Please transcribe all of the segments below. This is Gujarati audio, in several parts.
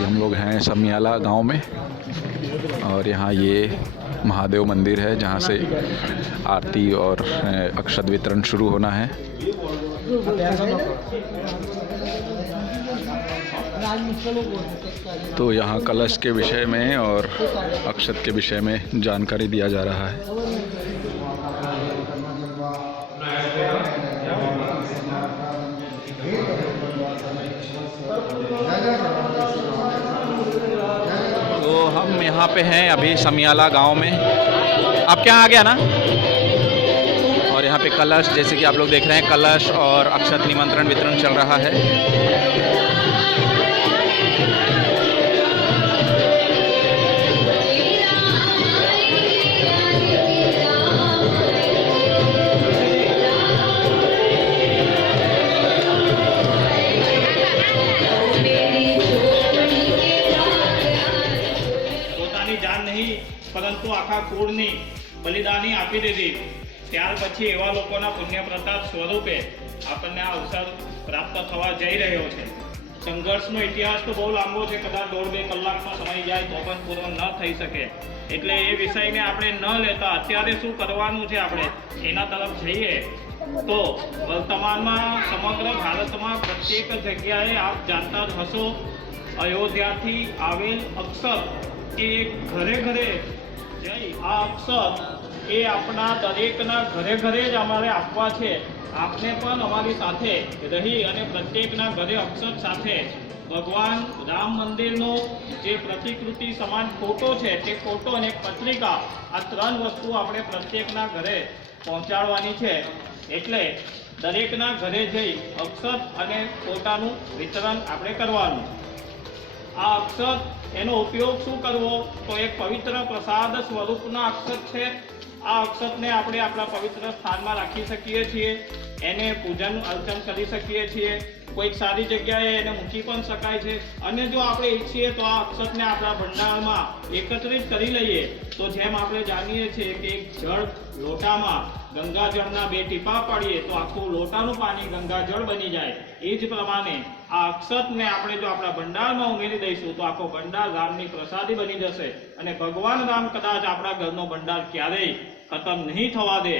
हम लोग हैं समियाला गांव में और यहाँ ये महादेव मंदिर है जहाँ से आरती और अक्षत वितरण शुरू होना है। तो यहाँ कलश के विषय में और अक्षत के विषय में जानकारी दिया जा रहा है। तो हम यहाँ पे हैं अभी समियाला गांव में। आप क्या आ गया ना। और यहाँ पे कलश, जैसे कि आप लोग देख रहे हैं, कलश और अक्षत निमंत्रण वितरण चल रहा है। પરંતુ આખા કુળની બલિદાની આપી દીધી। ત્યાર પછી એવા લોકોના પુણ્ય પ્રતાપ સ્વરૂપે આપણને આ અવસર પ્રાપ્ત થવા જઈ રહ્યો છે। સંઘર્ષનો ઇતિહાસ તો બહુ લાંબો છે, કદાચ 1.5-2 કલાકનો સમય જાય તો પણ પૂરો ન થઈ શકે। એટલે એ વિષયને આપણે ન લેતા અત્યારે શું કરવાનું છે આપણે એના તરફ જઈએ તો વર્તમાનમાં સમગ્ર ભારતમાં પ્રત્યેક જગ્યાએ આપ જાણતા જ હશો, અયોધ્યાથી આવેલ અક્ષત એ ઘરે ઘરે જઈ આ અક્ષત એ આપણા દરેકના ઘરે ઘરે જ અમારે આપવા છે। આપને પણ અમારી સાથે રહી અને પ્રત્યેકના ઘરે અક્ષત સાથે ભગવાન રામ મંદિરનો જે પ્રતિકૃતિ સમાન ફોટો છે તે ફોટો અને પત્રિકા, આ 3 વસ્તુ આપણે પ્રત્યેકના ઘરે પહોંચાડવાની છે। એટલે દરેકના ઘરે જઈ અક્ષત અને ફોટાનું વિતરણ આપણે કરવાનું। આ અક્ષત એનો ઉપયોગ શું કરવો તો એક પવિત્ર પ્રસાદ સ્વરૂપના અક્ષત છે। આ અક્ષતને આપણે આપણા પવિત્ર સ્થાનમાં રાખી શકીએ છીએ, એને પૂજન અર્ચન કરી શકીએ છીએ, કોઈક સારી જગ્યાએ એને મૂકી પણ શકાય છે। અને જો આપણે ઈચ્છીએ તો આ અક્ષતને આપણા ભંડારમાં એકત્રિત કરી લઈએ તો જેમ આપણે જાણીએ છીએ કે એક જળ લોટામાં ગંગાજળના 2 ટીપા પાડીએ તો આખું લોટાનું પાણી ગંગાજળ બની જાય। એ જ પ્રમાણે આ અક્ષતને આપણે જો આપણા ભંડારમાં ઉમેરી દઈશું તો આખો ભંડાર રામની પ્રસાદી બની જશે અને ભગવાન રામ કદાચ આપણા ઘરનો ભંડાર ક્યારેય ખતમ નહીં થવા દે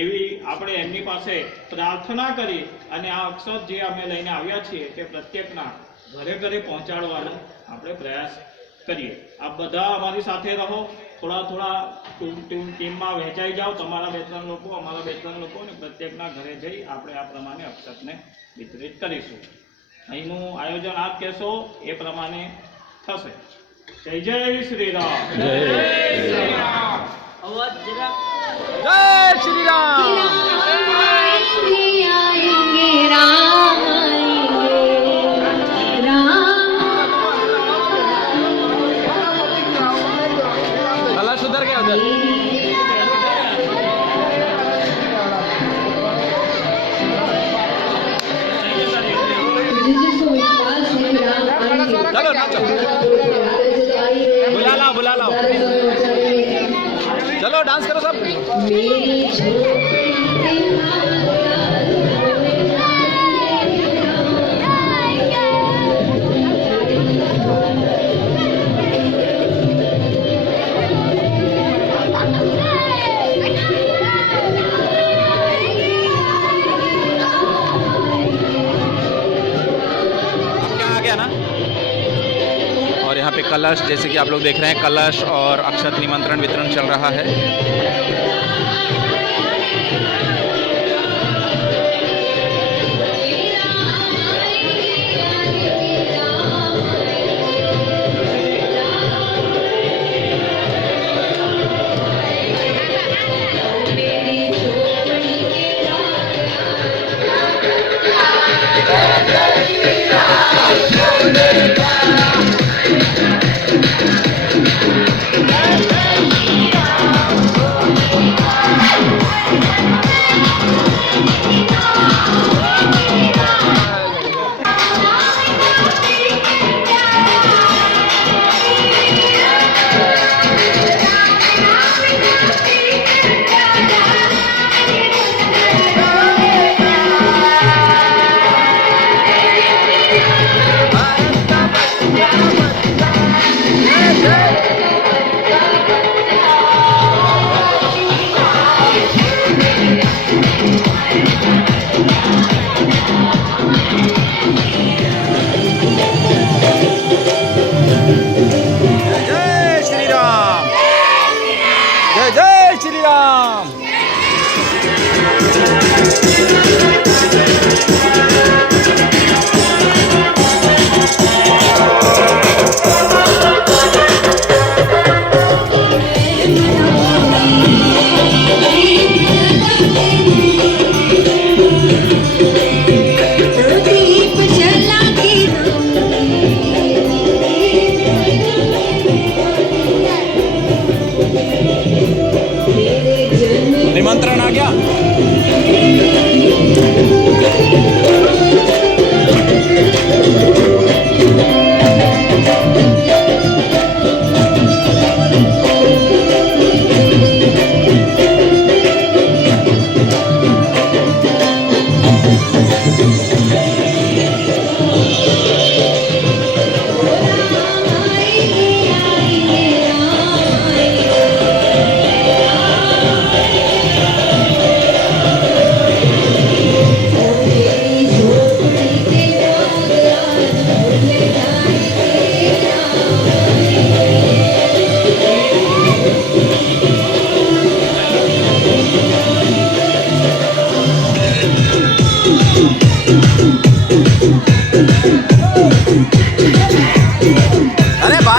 એવી આપણે એમની પાસે પ્રાર્થના કરી અને આ અક્ષત જે અમે લઈને આવ્યા છીએ તે પ્રત્યેકના ઘરે ઘરે પહોંચાડવાનો આપણે પ્રયાસ કરીએ। આપ બધા અમારી સાથે રહો, થોડા થોડા ટીમમાં વહેંચાઈ જાઓ, તમારા 2-3 લોકો, અમારા 2-3 લોકો, અને પ્રત્યેકના ઘરે જઈ આપણે આ પ્રમાણે અક્ષતને વિતરિત કરીશું। અહીંનું આયોજન આપ કહેશો એ પ્રમાણે થશે। જય જય શ્રી રામ। जय श्री राम। અવાજ જરા जय श्री राम। कलश उधर गया उधर। चलो नाचो, बुला लाओ, चलो डांस करो सब। और यहाँ पे कलश, जैसे कि आप लोग देख रहे हैं, कलश और अक्षत निमंत्रण वितरण चल रहा है।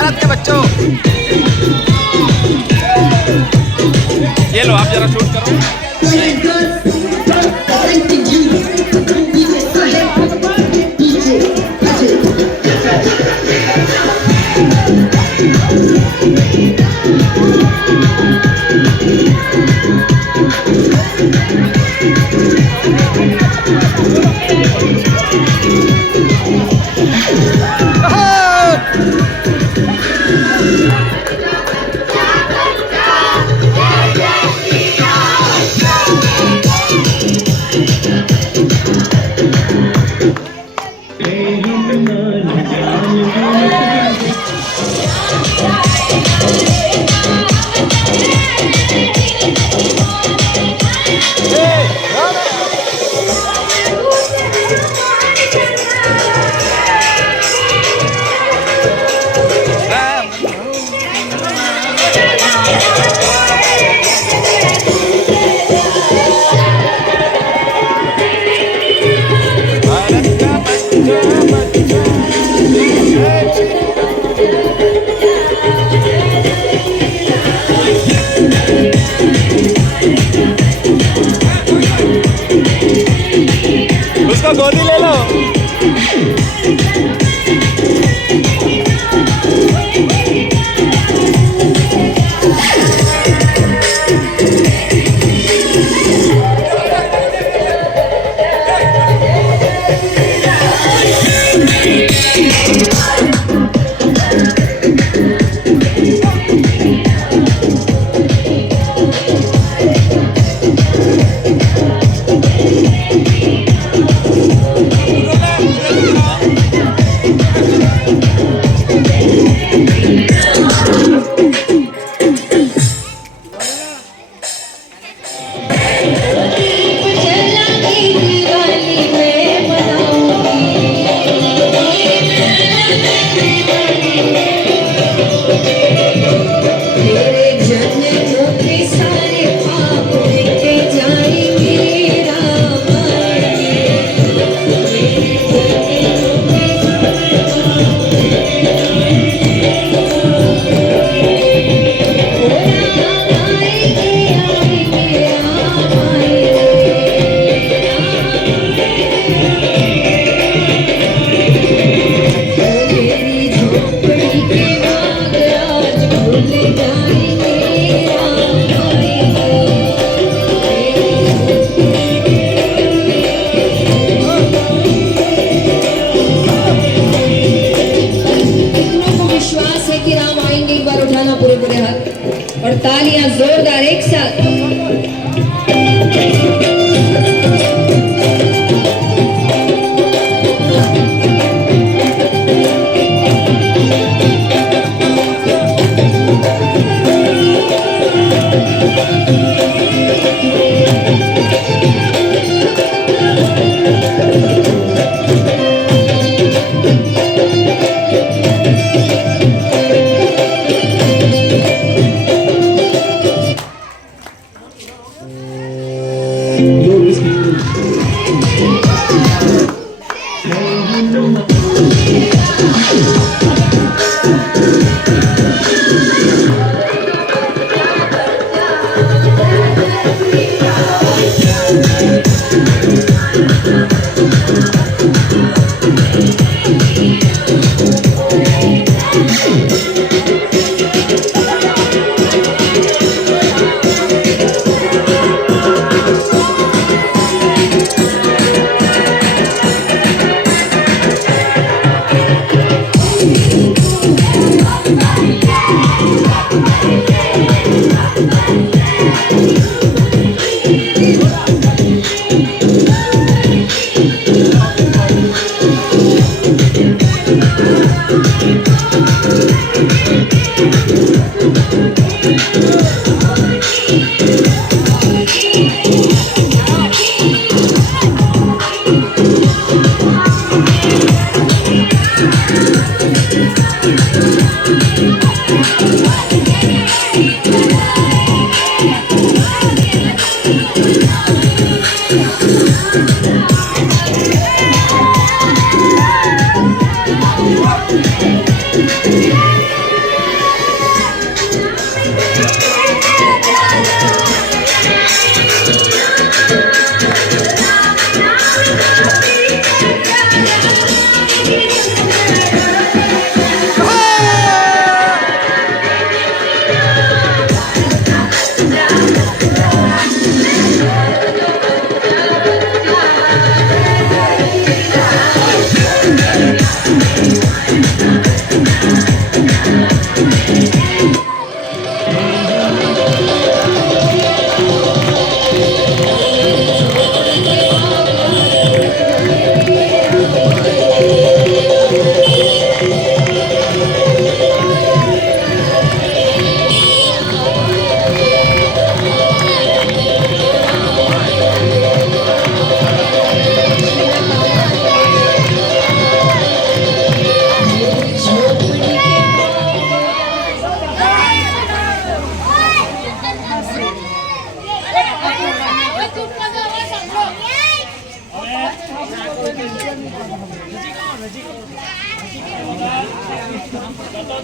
भारत के बच्चों, ये लो आप जरा शूट करो। उसको गोदी ले लो। और तालियां जोरदार एक साथ।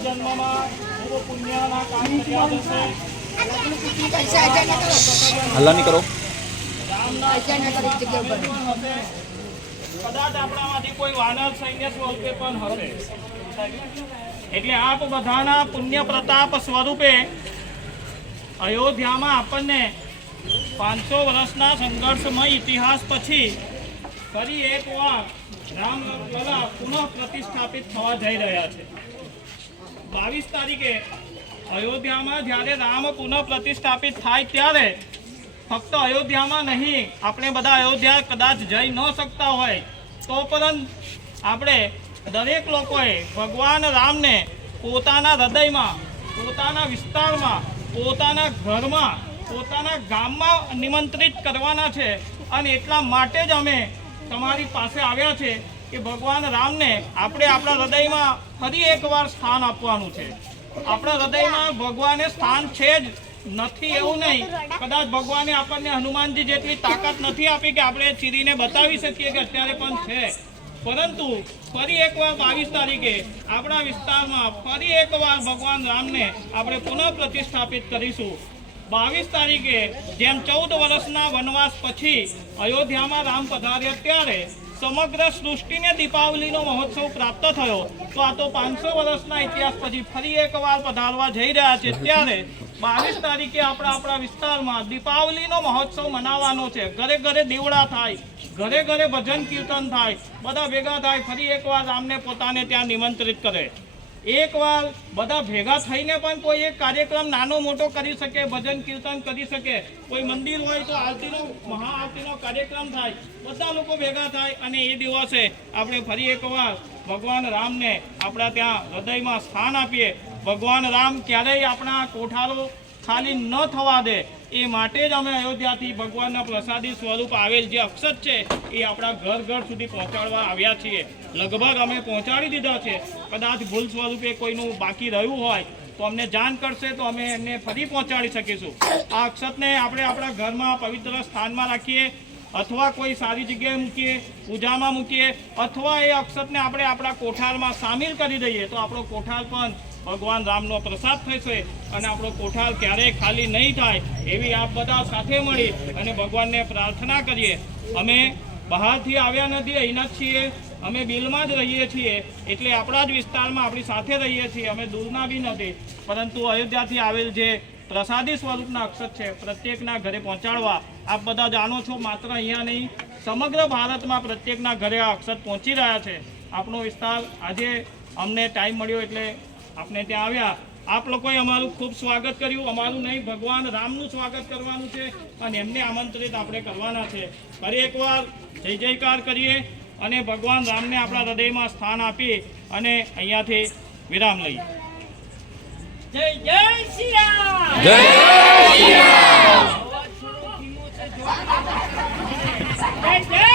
જન્મમાં ખૂબ પુણ્યના કામ કર્યા જશે. हल्ला नहीं करो. રામના પણ હશે. કદાચ આપણામાંથી કોઈ વાનર સૈન્ય સ્વરૂપે પણ હશે. એટલે આપ બધાના પુણ્ય પ્રતાપ સ્વરૂપે અયોધ્યામાં આપણને 500 વર્ષના સંઘર્ષમય ઇતિહાસ પછી ફરી એકવાર રામલલા પુનઃ પ્રતિષ્ઠાપિત થવા જઈ રહ્યા છે. 22 તારીખે અયોધ્યામાં જ્યારે રામ પુનઃ પ્રતિષ્ઠાપિત થાય ત્યારે ફક્ત અયોધ્યામાં નહીં, આપણે બધા અયોધ્યા કદાચ જઈ ન શકતા હોય તો પણ આપણે દરેક લોકોએ ભગવાન રામને પોતાના હૃદયમાં, પોતાના વિસ્તારમાં, પોતાના ઘરમાં, પોતાના ગામમાં નિમંત્રિત કરવાના છે. અને એટલા માટે જ અમે તમારી પાસે આવ્યા છે કે ભગવાન રામને આપણે આપણા હૃદયમાં ફરી એકવાર સ્થાન આપવાનું છે. આપણા હૃદયમાં ભગવાને સ્થાન છે જ નથી એવું નહીં. કદાચ ભગવાને આપણને હનુમાનજી જેટલી તાકાત નથી આપી કે આપણે ચીરીને બતાવી શકીએ કે અત્યારે પણ છે. પરંતુ ફરી એકવાર 22 તારીખે આપણા વિસ્તારમાં ફરી એકવાર ભગવાન રામને આપણે પુનઃ પ્રતિષ્ઠાપિત કરીશું. 22 તારીખે જેમ 14 વર્ષના વનવાસ પછી અયોધ્યામાં રામ પધાર્યા ત્યારે સમગ્ર સૃષ્ટિને દીપાવલીનો મહોત્સવ પ્રાપ્ત થયો, તો આ તો 500 વર્ષના ઇતિહાસ પછી ફરી એકવાર પધારવા જઈ રહ્યા છે. ત્યારે 22 તારીખે આપણા વિસ્તારમાં દીપાવલીનો મહોત્સવ મનાવવાનો છે. ઘરે ઘરે દીવડા થાય, ઘરે ઘરે ભજન કીર્તન થાય, બધા ભેગા થાય, ફરી એકવાર રામને પોતાને ત્યાં નિમંત્રિત કરે. એકવાર બધા ભેગા થઈને પણ કોઈ એક કાર્યક્રમ નાનો મોટો કરી શકે, ભજન કીર્તન કરી શકે. કોઈ મંદિર હોય તો આરતીનો, મહાઆરતીનો કાર્યક્રમ થાય, બધા લોકો ભેગા થાય અને એ દિવસે આપણે ફરી એકવાર ભગવાન રામને આપણા ત્યાં હૃદયમાં સ્થાન આપીએ. ભગવાન રામ ક્યારેય આપણા કોઠારો ખાલી ન થવા દે એ માટે જ અમે અયોધ્યાથી ભગવાનના પ્રસાદી સ્વરૂપ આવેલ જે અક્ષત છે એ આપણા ઘર ઘર સુધી પહોંચાડવા આવ્યા છીએ. લગભગ અમે પહોંચાડી દીધા છે. કદાચ ભૂલ સ્વરૂપે કોઈનું બાકી રહ્યું હોય તો અમને જાણ કરશે તો અમે એમને ફરી પહોંચાડી શકીશું. આ અક્ષતને આપણે આપણા ઘરમાં પવિત્ર સ્થાનમાં રાખીએ, અથવા કોઈ સારી જગ્યાએ મૂકીએ, પૂજામાં મૂકીએ, અથવા એ અક્ષતને આપણે આપણા કોઠારમાં સામેલ કરી દઈએ તો આપણો કોઠાર પણ ભગવાન રામનો પ્રસાદ થશે અને આપણો કોઠાર ક્યારેય ખાલી નહીં થાય એવી આપ બધા સાથે મળી અને ભગવાનને પ્રાર્થના કરીએ. અમે બહારથી આવ્યા નથી, અહીંના જ છીએ. અમે બિલમાં જ રહીએ છીએ, એટલે આપણા જ વિસ્તારમાં આપણી સાથે રહીએ છીએ. અમે દૂરના બી નથી, પરંતુ અયોધ્યાથી આવેલ જે પ્રસાદી સ્વરૂપના અક્ષત છે પ્રત્યેકના ઘરે પહોંચાડવા આપ બધા જાણો છો. માત્ર અહીંયા નહીં, સમગ્ર ભારતમાં પ્રત્યેકના ઘરે આ અક્ષત પહોંચી રહ્યા છે. આપણો વિસ્તાર આજે અમને ટાઈમ મળ્યો એટલે આપણે ત્યાં આવ્યા. આપ લોકોએ અમારું ખૂબ સ્વાગત કર્યું. અમારું નહીં, ભગવાન રામનું સ્વાગત કરવાનું છે અને એમને આમંત્રિત આપણે કરવાના છે. ફરી એકવાર જય જયકાર કરીએ અને ભગવાન રામને આપણા હૃદયમાં સ્થાન આપી અને અહીંયાથી વિરામ લઈએ. જય જય શ્રી રામ. જય શ્રી રામ. જય જય